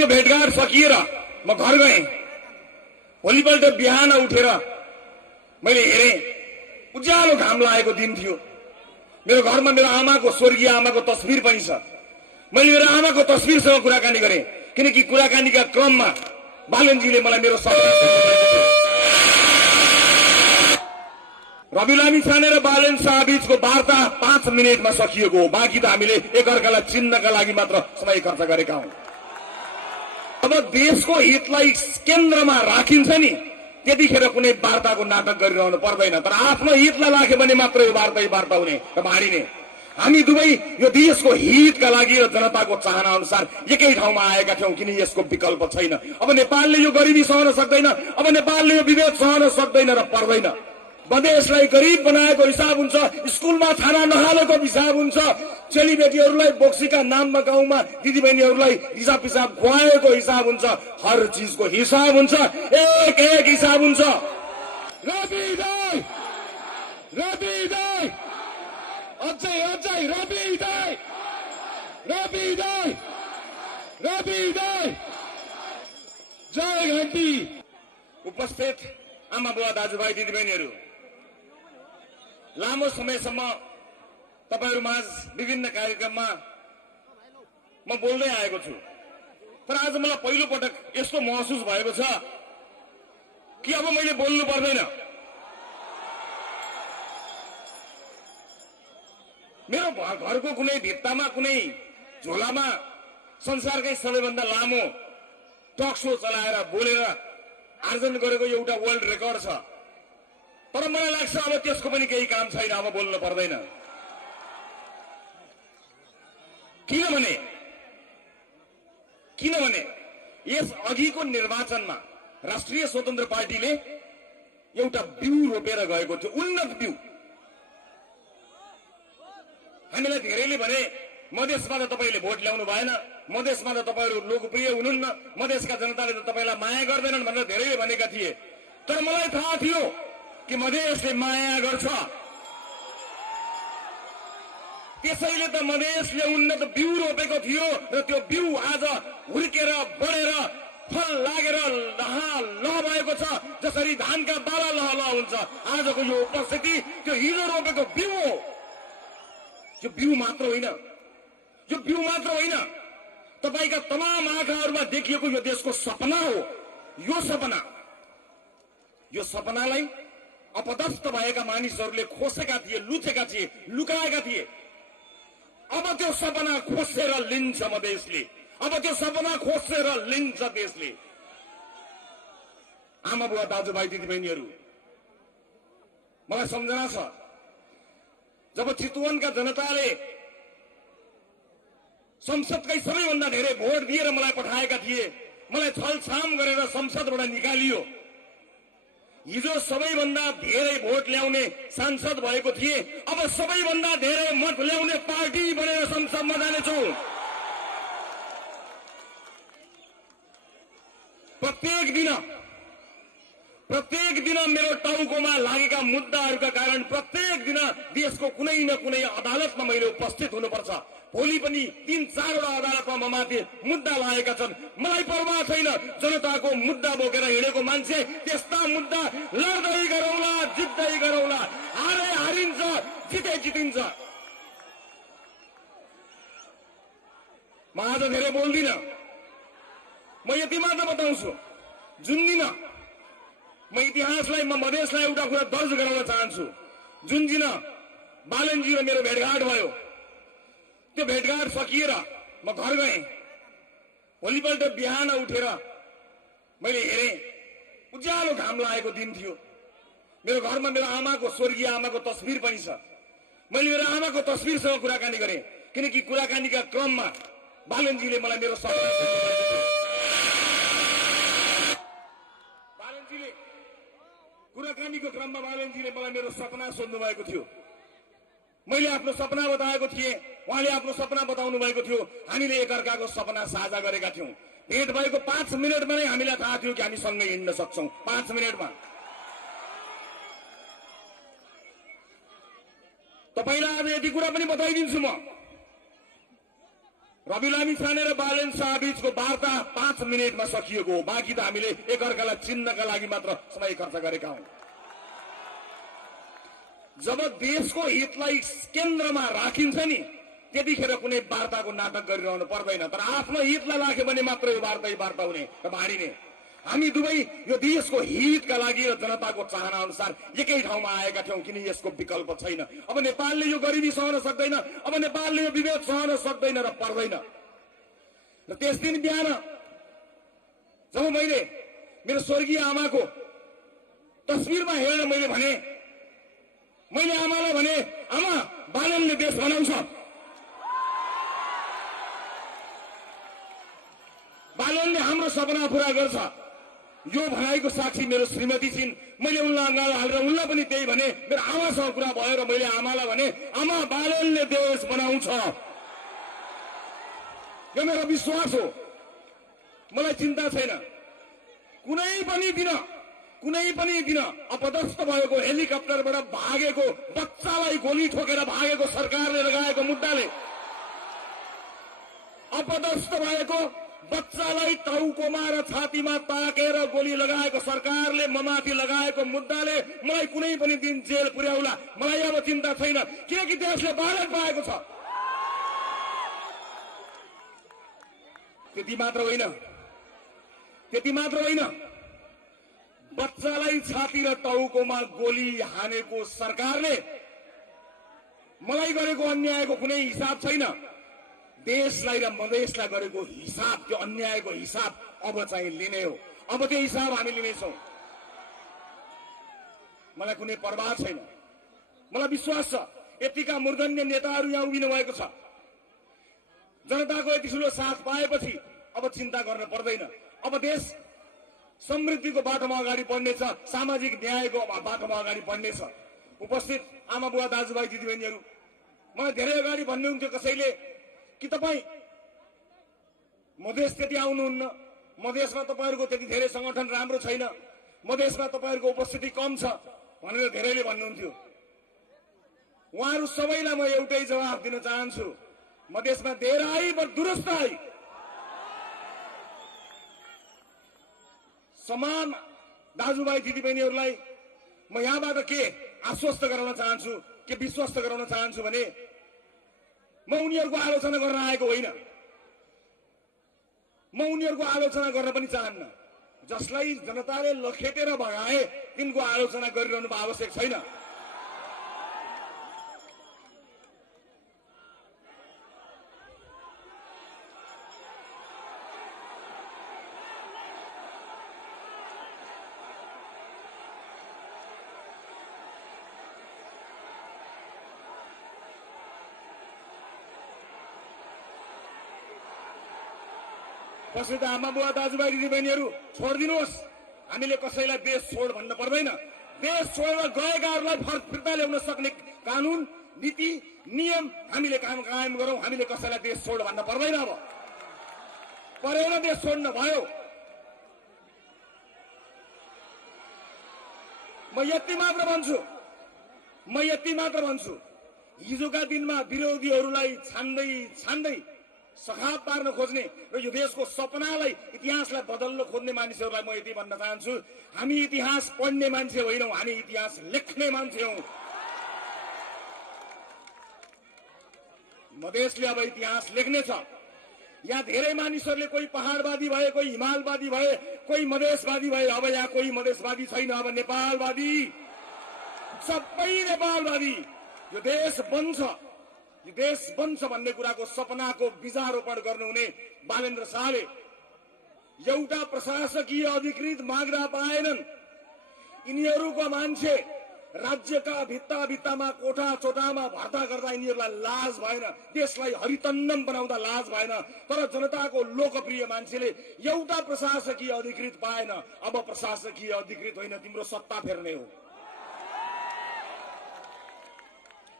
त्यो भेटघाट सकिएर म घर गएँ। भोलिपल्ट बिहान उठेर मैले हेरेँ, उज्यालो घाम लागेको दिन थियो। मेरो घरमा मेरो आमाको, स्वर्गीय आमाको तस्बिर पनि छ। मैले मेरो आमाको तस्बिरसँग कुराकानी गरेँ, किनकि कुराकानीका क्रममा बालनजीले मलाई मेरो रवि लामिछाने र बालन शाह बीचको वार्ता 5 मिनेटमा सकिएको हो। बाँकी त हामीले एकअर्कालाई चिन्नका लागि मात्र समय खर्च गरेका हौं। अब देशको हितलाई केन्द्रमा राखिन्छ नि, त्यतिखेर कुनै वार्ताको नाटक गरिरहनु पर्दैन। तर आफ्नो हितलाई राख्यो भने मात्र यो वार्ता हुने र भाँडिने। हामी दुवै यो देशको हितका लागि र जनताको चाहना अनुसार एकै ठाउँमा आएका थियौं, किन यसको विकल्प छैन। अब नेपालले यो गरिबी सहन सक्दैन, अब नेपालले यो विभेद सहन सक्दैन र पर्दैन। मधेसलाई गरिब बनाएको हिसाब हुन्छ, स्कुलमा खाना नहालेको हिसाब हुन्छ, चेलीबेटीहरूलाई बोक्सीका नाममा गाउँमा दिदीबहिनीहरूलाई हिसाब पिसाब खुवाएको हिसाब हुन्छ। हर चीजको हिसाब हुन्छ, एक एक हिसाब हुन्छ। रवि दाइ, रवि दाइ, अझै अझै रवि दाइ, रवि दाइ, रवि दाइ, जय घन्टी। उपस्थित आमा बुवा दाजुभाइ दिदीबहिनीहरू, लामो समयसम्म तपाईहरु माझ विभिन्न कार्यक्रममा म बोल्दै आएको छु, तर आज मलाई पहिलो पटक यस्तो महसुस भएको छ कि अब मैले बोल्नु पर्दैन। मेरो घरको कुनै भित्तामा, कुनै झोलामा संसारकै सबैभन्दा लामो टक शो चलाएर बोलेर आर्जन गरेको एउटा वर्ल्ड रेकर्ड छ। तर मलाई लाग्छ अब त्यसको पनि केही काम छैन, अब बोल्नु पर्दैन। किनभने यस अघिको निर्वाचनमा राष्ट्रिय स्वतन्त्र पार्टीले एउटा बिउ रोपेर गएको थियो, उन्नत बिउ। हामीलाई धेरैले भने मधेसमा त तपाईले भोट ल्याउनु भएन, मधेसमा त तपाईहरु लोकप्रिय हुनुहुन्न, मधेसका जनताले त तपाईलाई माया गर्दैनन् भनेर धेरैले भनेका थिए। तर मलाई थाहा थियो कि मधेसले माया गर्छ, त्यसैले त मधेसले उन्नत बिउ रोपेको थियो र त्यो बिउ आज हुर्केर बढेर फल लागेर लह भएको छ। जसरी धानका बाला लह हुन्छ, आजको यो उपस्थिति त्यो हिजो रोपेको बिउ हो। यो बिउ मात्र होइन, यो बिउ मात्र होइन, तपाईका तमाम आँखाहरूमा देखिएको यो देशको सपना हो। यो सपनालाई अपदस्थ भएका मानिसहरूले खोसेका थिए, लुचेका थिए, लुकाएका थिए। अब त्यो सपना खोसेर लिन्छ मधेसले, अब त्यो सपना खोसेर लिन्छ देशले। आमा बुवा दाजुभाइ दिदीबहिनीहरू, मलाई सम्झना छ जब चितवनका जनताले संसदकै सबैभन्दा धेरै भोट दिएर मलाई पठाएका थिए, मलाई छलछाम गरेर संसदबाट निकालियो। हिजो सबैभन्दा धेरै भोट ल्याउने सांसद भएको थिए, अब सबैभन्दा धेरै मत ल्याउने पार्टी बनेर संसदमा जानेछु। प्रत्येक दिन मेरो टाउकोमा लागेका मुद्दाहरूका कारण प्रत्येक दिन देशको कुनै न कुनै अदालतमा मैले उपस्थित हुनुपर्छ। भोलि पनि 3-4 अदालतमा ममाथि मुद्दा लागेका छन्। मलाई परवाह छैन, जनताको मुद्दा बोकेर हिँडेको मान्छे त्यस्ता मुद्दा लड्दै गरौला, जित्दै गरौला। हारे हारिन्छ, जिते जितिन्छ। म आज धेरै बोल्दिन, म यति मात्र बताउँछु। जुन दिन म इतिहासलाई, म मधेसलाई एउटा कुरा दर्ज गराउन चाहन्छु। जुन दिन बालनजी र मेरो भेटघाट भयो, त्यो भेटघाट सकिएर म घर गएँ। भोलिपल्ट बिहान उठेर मैले हेरेँ, उज्यालो घाम लागेको दिन थियो। मेरो घरमा मेरो आमाको, स्वर्गीय आमाको तस्बिर पनि छ। मैले मेरो आमाको तस्बिरसँग कुराकानी गरेँ, किनकि कुराकानीका क्रममा बालनजीले मलाई मेरो सपना सोध्नु भएको थियो। मैले आफ्नो सपना बताएको थिएँ, उहाँले आफ्नो सपना बताउनु भएको थियो। हामीले एकअर्काको सपना साझा गरेका थियौं। भेट भएको 5 मिनेटमा नै हामीलाई थाहा थियो कि हामी सँगै हिँड्न सक्छौं। 5 मिनेटमा। तपाईलाई आज यति कुरा पनि बताइदिन्छु। म रवि लामिछाने र बालेन शाह बीचको वार्ता 5 मिनेटमा सकिएको हो। बाँकी त हामीले एकअर्कालाई चिन्नका लागि मात्र समय खर्च गरेका हौं। जब देशको हितलाई केन्द्रमा राखिन्छ नि त्यतिखेर कुनै वार्ताको नाटक गरिरहनु पर्दैन। तर आफ्नो हितलाई राख्यो भने मात्र यो वार्ता हुने र भाँडिने। हामी दुवै यो देशको हितका लागि र जनताको चाहना अनुसार एकै ठाउँमा आएका थियौं, किन यसको विकल्प छैन। अब नेपालले यो गरिबी सहन सक्दैन, अब नेपालले यो विभेद सहन सक्दैन र पर्दैन। र त्यस दिन बिहान जब मैले मेरो स्वर्गीय आमाको तस्बिरमा हेरेर मैले आमालाई भने, आमा बालनले देश बनाउँछ, बालनले हाम्रो सपना पूरा गर्छ। यो भनाइको साक्षी मेरो श्रीमती छिन्। मैले उनलाई अँगालो हालेर उनलाई पनि त्यही भने। मेरो आमासँग कुरा भयो र मैले आमालाई भने, आमा बालनले देश बनाउँछ। यो मेरो विश्वास हो। मलाई चिन्ता छैन। कुनै पनि दिन अपदस्थ भएको हेलिकप्टरबाट भागेको बच्चालाई गोली ठोकेर भागेको सरकारले लगाएको मुद्दाले, अपदस्थ भएको बच्चालाई टाउकोमा र छातीमा ताकेर गोली लगाएको सरकारले ममाथि लगाएको मुद्दाले मलाई कुनै पनि दिन जेल पुर्याउला। मलाई अब चिन्ता छैन, किनकि देशले बालक पाएको छ। त्यति मात्र होइन, बच्चालाई छाती र टाउकोमा गोली हानेको सरकारले मलाई गरेको अन्यायको कुनै हिसाब छैन। देशलाई र मधेसलाई गरेको हिसाब, त्यो अन्यायको हिसाब अब चाहिँ लिने हो। अब त्यो हिसाब हामी लिनेछौं। मलाई कुनै परवाह छैन। मलाई विश्वास छ यतिका मूर्धन्य नेताहरू यहाँ उभिनु भएको छ। जनताको यति ठुलो साथ पाएपछि अब चिन्ता गर्न पर्दैन। अब देश समृद्धिको बाटोमा अगाडि बढ्नेछ, सामाजिक न्यायको बाटोमा अगाडि बढ्नेछ। उपस्थित आमा बुवा दाजुभाइ दिदीबहिनीहरू, मलाई धेरै अगाडि भन्नुहुन्थ्यो कसैले कि तपाईँ मधेस त्यति आउनुहुन्न, मधेसमा तपाईँहरूको त्यति धेरै संगठन राम्रो छैन, मधेसमा तपाईँहरूको उपस्थिति कम छ भनेर धेरैले भन्नुहुन्थ्यो। उहाँहरू सबैलाई म एउटै जवाफ दिन चाहन्छु, मधेसमा धेर आई बर दुरुस्त आई। समान दाजुभाइ दिदीबहिनीहरूलाई म यहाँबाट के आश्वस्त गराउन चाहन्छु, के विश्वस्त गराउन चाहन्छु भने म उनीहरूको आलोचना गर्न आएको होइन, म उनीहरूको आलोचना गर्न पनि चाहन्न। जसलाई जनताले लखेटेर भगाए तिनको आलोचना गरिरहनु आवश्यक छैन। कसैले आमा बुवा दाजुभाइ दिदीबहिनीहरू छोडिदिनुहोस्। हामीले कसैलाई देश छोड भन्न पर्दैन। देश छोडेर गएकाहरूलाई फिर्ता ल्याउन सक्ने कानून, नीति, नियम हामीले कायम गरौं। हामीले कसैलाई देश छोड भन्न पर्दैन। अब परेन देश छोड्न भयो। म यति मात्र भन्छु, हिजोका दिनमा विरोधीहरूलाई छान्दै सखाप पार्न खोज्ने र यो देशको सपनालाई, इतिहासलाई बदल्न खोज्ने मानिसहरूलाई म यति भन्न चाहन्छु, हामी इतिहास पढ्ने मान्छे होइनौं, हामी इतिहास लेख्ने मान्छे हौं। मधेसले अब इतिहास लेख्नेछ। यहाँ धेरै मानिसहरूले कोही पहाडवादी भए, कोही हिमालवादी भए, कोही मधेसवादी भए। अब यहाँ कोही मधेसवादी छैन, अब नेपालवादी, सबै नेपालवादी। यो देश बन्छ भन्ने कुराको सपनाको बीजारोपण गर्नुहुने बालेन्द्र शाहले एउटा प्रशासकीय अधिकृत माग्दा पाएनन्। यिनीहरूको मान्छे राज्यका भित्तामा कोठा चोटामा भर्ता गर्दा यिनीहरूलाई लाज भएन, देशलाई हरितन्नम बनाउँदा लाज भएन। तर जनताको लोकप्रिय मान्छेले एउटा प्रशासकीय अधिकृत पाएन। अब प्रशासकीय अधिकृत होइन, तिम्रो सत्ता फेर्ने हो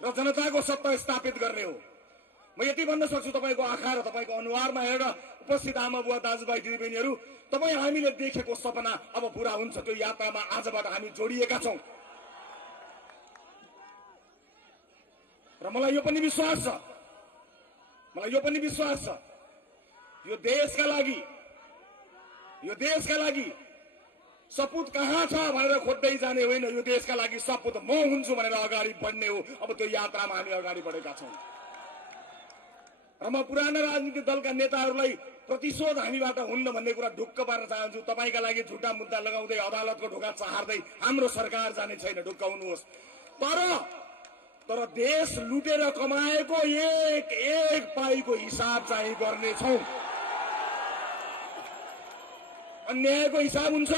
र जनताको सत्ता स्थापित गर्ने हो। म यति भन्न सक्छु, तपाईको आँखा र तपाईको अनुहारमा हेरेर उपस्थित आमा बुवा दाजुभाइ दिदीबहिनीहरू, तपाईँ हामीले देखेको सपना अब पूरा हुन्छ। त्यो यात्रामा आजबाट हामी जोडिएका छौं र मलाई यो पनि विश्वास छ यो देशका लागि सपुत कहाँ छ भनेर खोज्दै जाने होइन, यो देशका लागि सपुत म हुन्छु भनेर अगाडि बढ्ने हो। अब त्यो यात्रामा हामी अगाडि बढेका छौं र म पुराना राजनीतिक दलका नेताहरूलाई प्रतिशोध हामीबाट हुन्न भन्ने कुरा ढुक्क पार्न चाहन्छु। तपाईका लागि झुटा मुद्दा लगाउँदै अदालतको ढोका चहार्दै हाम्रो सरकार जाने छैन, ढुक्क हुनुहोस्। तर देश लुटेर कमाएको एक एक पाइको हिसाब चाहिँ गर्नेछौं। अन्यायको हिसाब हुन्छ